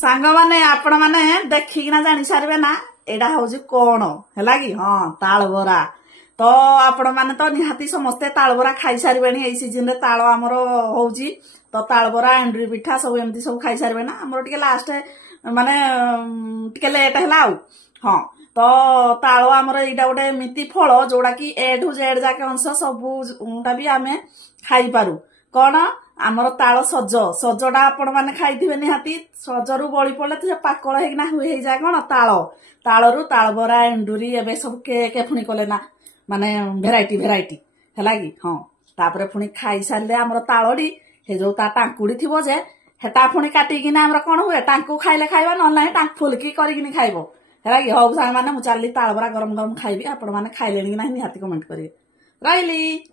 सांग माने आपण माने देखिकिना जानी सारबे ना एडा हउजी कोण हैला कि हाँ ताल बरा तो आपण माने तो निहाती समस्ते ताल बरा खाई सारबेनी एई सीजन रे ताल हमर होउजी तो ताल बरा एंड्री पिठा सब एमती सब खाई सारबे ना हमर टिके लास्ट माने टिके लेट हैला आउ हाँ तो ताल हमर एडा गोटे एमिति फल जोड़ा कि ए टू जेड जाके अंश सबूटा भी आमे खाई पारू कौन आमर ताल सज सजटा आपण मैंने खाइथिबे निहाती सजरू बड़ी पड़े तो पाकल होना हुए जाए कौन ताल तालरू ताल बरा एंडुरी एबे सब के पुणी कले ना माने भेराइटी भेराइटी है कि हाँ तापर पुणी खाई सारे आमर तालड़ी हे जो ता टांकुड़ी थी जे हेटा पुणी काटिकिना आमर कौन हुए टांकू खाइले खाइबा न टांक फुलकी करिकिनी खाइबो है कि हौ सांग माने मु चली ताल बरा गरम गरम खाइबी आपण माने खाइलेनी कि नाही निहाती कमेंट करिए रहिली।